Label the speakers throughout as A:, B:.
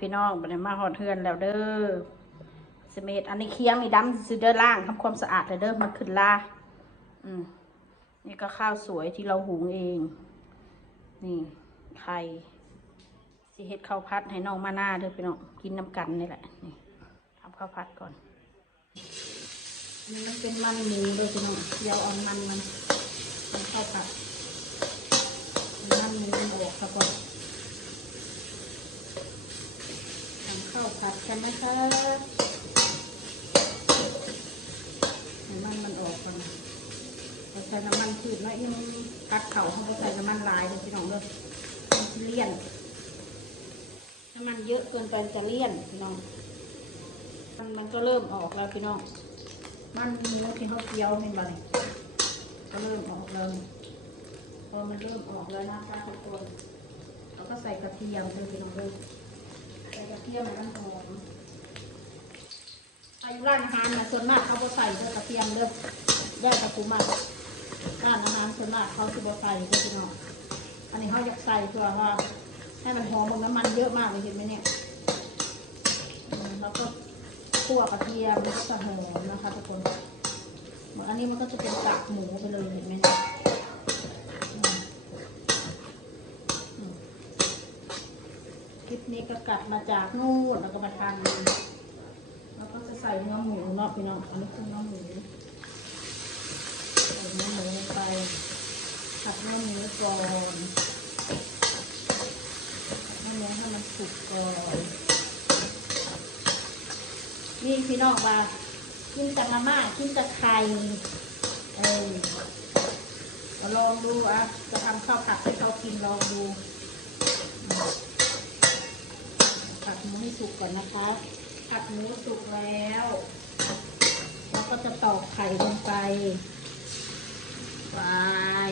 A: พี่น้องบันมาหอดเทือนแล้วเด้อสเมดอันนี้เคียงนี่ดำซื้อเด้อล่างทำความสะอาดเลยเด้อมันขึ้นลาอืมนี่ก็ข้าวสวยที่เราหุงเอง นี่ไข่สิเฮ็ดข้าวพัดให้น้องมาหน้าเด้อพี่น้องกินน้ำกันนี่แหละนี่ทำข้าวพัดก่อนนี่มันเป็นมันหมูเด้อพี่น้องเดี๋ยวเอามันมันมันข้าวผัดมันหมูมันออกซะก่อน ทำ ข้าวผัดกันนะคะให้มันมันออกก่อนเราใส่น้ำมันพืชน้อยนึงกัดเข่าเขาไปใส่น้ำมันลายพี่น้องเลยมันจะเลี่ยน น้ำมันเยอะเกินไปจะเลี่ยนพี่น้อง มันมันก็เริ่มออกแล้วพี่น้อง มันมีแล้วที่เขาเคี้ยวเป็นบ่อยก็เริ่มออกแล้วพอมันเริ่มออกแล้วนะคะทุกคนเราก็ใส่กระเทียมเลยพี่น้องเลย ทียมมันหอมอายุร้านอาหารนะส่วนมากเขาบ่ใส่เด้อกระเทียมเด้อแยกกระปุกมาร้านอาหารส่วนมากเขาจะบ่ใส่เด้อพี่น้องอันนี้เขาอยากใส่เพื่อว่า ให้มันหอมมันน้ำมันเยอะมากเลยเห็นไหมเนี่ยแล้วก็คั่วกระเทียมมันก็จะหอมนะคะทุกคนหมือนอันนี้มันก็จะเป็นกากหมูไปเลยเห็นไหมเนี่ยอืมอืม คลิป นี้ก็กัดมาจากนู่นแล้วก็มาทำแล้วก็จะใส่เนื้อหมูเนาะพี่น้องอันนี้คือเนื้อหมูใส่เนื้อหมูลงไปผัดเนื้อหมูก่อนผัดเนื้อหมูให้มันสุกก่อนนี่พี่น้องว่ากินจากมาม่ากินจากไข่เออลองดูอะจะทำข้าวผัดให้เขากินลองดู ผัดหมู ให้สุกก่อนนะคะ ผัดหมูสุกแล้วแล้วก็จะตอกไข่ลงไปวาย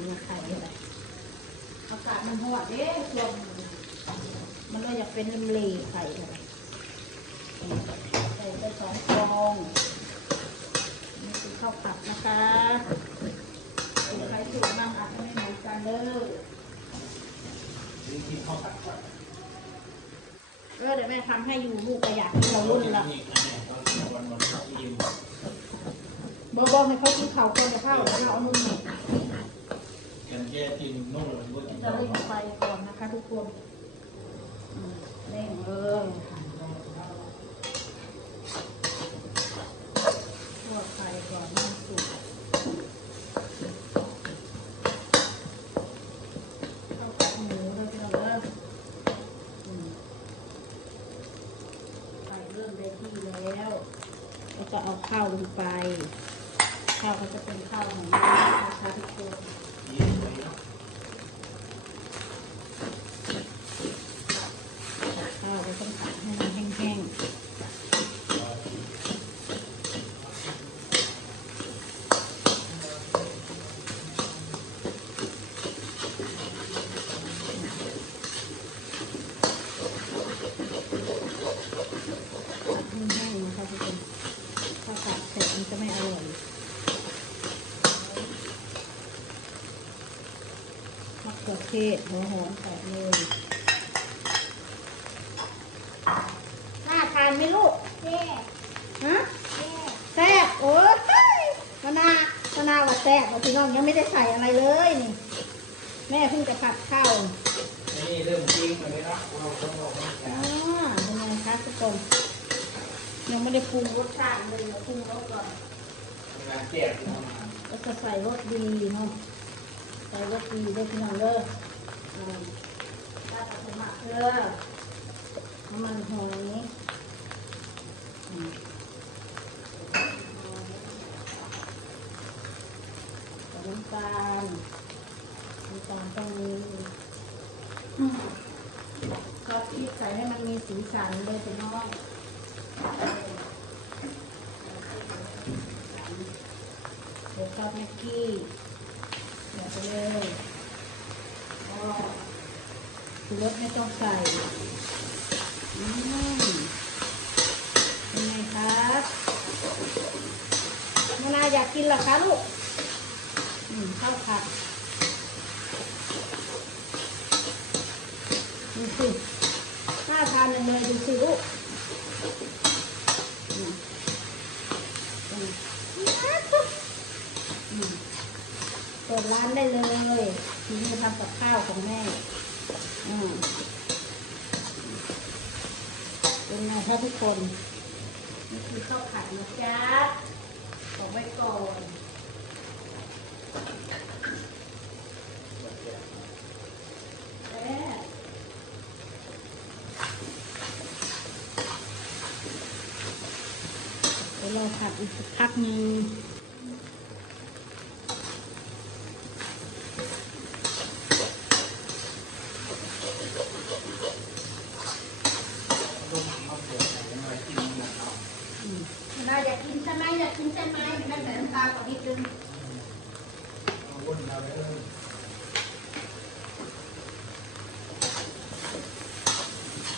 A: นี่ไข่อะไรอากาศมันหอดเด้ลมมันเลยอยากเป็นเลมๆไข่เลยใส่ไปสองฟองนี่คือข้าวผัดนะคะสูตรใครสูตรนั่งอาจจะไม่เหมือนกันเด้อ เออเดี๋ยวแม่ทำให้อยู่ลูกกระยากที่เรารุ่นละบอกบอกให้เขากินข้าวก่อนจะเข้าแล้วเอานุ่มหน่อยจะเร่งไฟก่อนนะคะทุกคนอืมเร่งเลยทอดไฟก่อนให้มันสุกเข้ากับหมูเลยพี่น้องเด้ออืม ไฟเริ่มได้ที่แล้ว ก็เอาข้าวลงไป ข้าวก็จะเป็นข้าวของเรานะคะทุกคนข้าวเราต้องผัดให้มันแห้งๆผัดให้แห้งนะคะทุกคนถ้าผัดเสร็จมันจะไม่อร่อย มะเขือเทศหัวหอมใส่เลยน่าทานไหมลูก
B: เจ๊
A: ฮะ
B: เจ๊
A: แซ่บโอ้ยมะนาวมะนาวว่าแซ่บว่าพี่น้องยังไม่ได้ใส่อะไรเลยนี่ แม่เพิ่งจะผัดข้าว
C: นี่เรื่องจริงเลยนะเราต้องบอกว่า
A: อ่าเป็นไงคะทุกคนยังไม่ได้ปรุงรสชาติเลยเดี๋ยวปรุงรสก่อน
C: งานแจก
A: ก็จะใส่รสดีเนาะ ใส่รสดีด้วยพี่น้องเด้อถ้าจะสมัครเด้อน้ำมันหอยน้ำตาลน้ำตาลต้องมีก็พริกใส่ให้มันมีสีสันเลยพี่น้องเดี๋ยวก็แม็กกี้เดี๋ยวไปเลยก็ชู รสไม่ต้องใส่อืมเป็นไงครับมะนาวอยากกินเหรอคะลูก อืมข้าวผัดดูสิน่าทานเลยดูสิลูกเปิดร้านได้เลยทีนี้ทำกับข้าวของแม่ เป็นไงคะทุกคนนี่คือข้าวผัดนะจ๊ะบอกไว้ก่อนแม่เดี๋ยวเราผัดอีกสักพักหนึง
C: ลูกมาเปิดอะไรมากินมันเอา
A: อืมเราอยากกินใช่ไหมอยากกินใช่ไหมแม่ใส่น้ำ ตาลก่อนนิดนึง
C: เอาวุ่นเอาเลย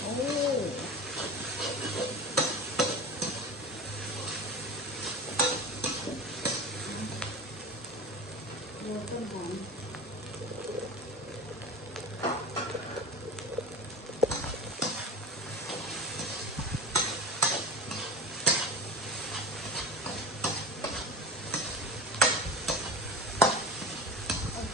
A: โอ้โรยต้นหอม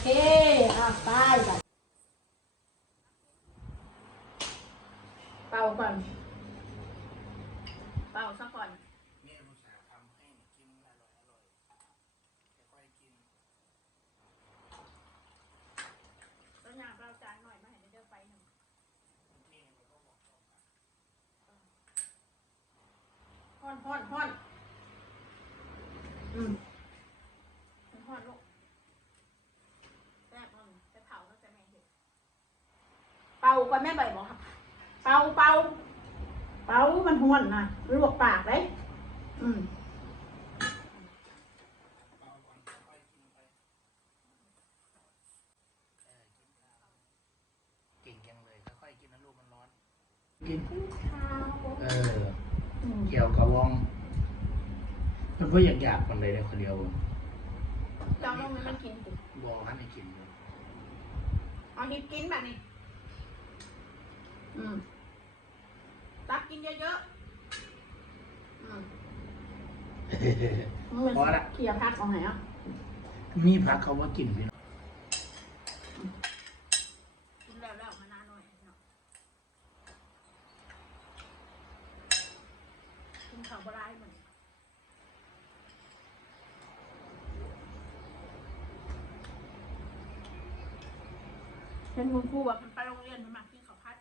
A: โอเคอะไปก่อนเป่าก่อน เป่าซะก่อน
C: เนี่ยลูกสาวทำให้กินอร่อยอร่อยค่อยๆกิน
A: ตัวอย่างเราจานหน่อยมาเห็นเดี๋ยวไปหนึ่ง
C: นี่มันก็บอกต่อกัน
A: ฮ้อนฮ้อนฮ้อนอืมฮ้อนลูกแซ่บมึงจะเผาก็จะแม่เห็น เป่าก่อนแม่ใบบอกครับเป่าเป่าเป่ามันห้วนนะลวกปากเลยอืม
C: เบาก่อนค่อยๆกินไปเออกินข้าวเก่งจังเลยค่อยๆกินนะลูกมันร้อน กิน
A: ข้าว
C: เออ
A: อืม
C: เกี่ยวกับวองมันก็อยากอยากคนเลยได้คนเดียว
A: ลองลองให้มันกินสิ
C: บอกให้ไม่กินเลย
A: เอาหิบกินแบบนี้ อืมตักกินเยอะๆอืมมัน
C: พอละ
A: เคลียร์พักเอาไหนอะ
C: มีพักเขาว่ากินพี่น้อง
A: กินแล้วแล้วมานานหน่อยเนาะกินข้าวบรายเหมือนเห็นคุณครูบอกมันไปโรงเรียนมันมากินข้าวผัด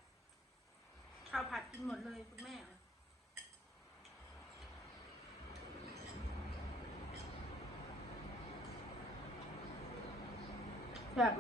A: ข้าวผัดกิน หมดเลยคุณแม่แบบ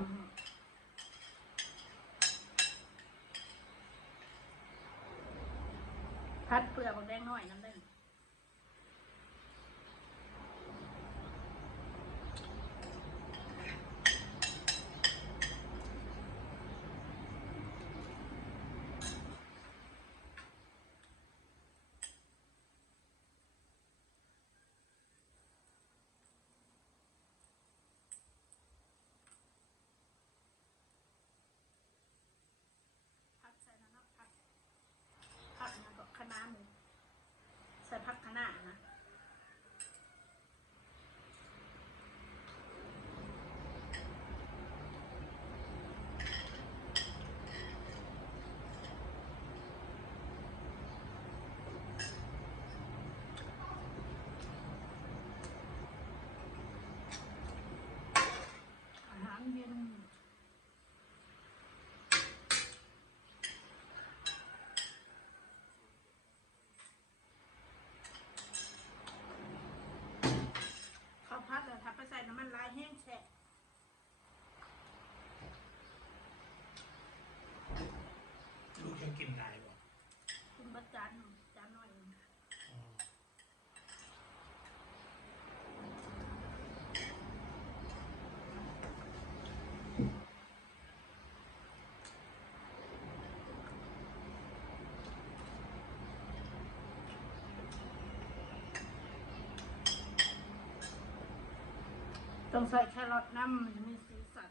A: องใส่แครอทน้ำมันมีสีสัน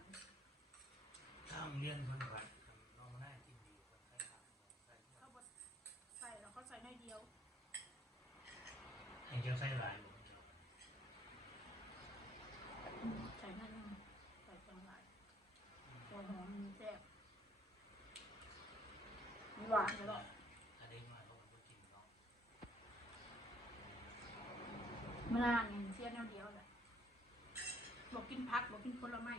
A: ข้าวเลี้ยง
C: คนผัด
A: ลองหน้ากินดีคนไข้ใส่แล้วเขาใส่น้
C: อเดียวให้เจ้าใส่หลายผ
A: มชอบ
C: ใส่น้อย
A: หนึ่ใส่จังหลายตัวหอมมีแซ่บมีหวานอร่
C: อยมันนาน
A: เห็นเชียร์แนวเดียวเลย บอกกินผักบอกกินผลไม้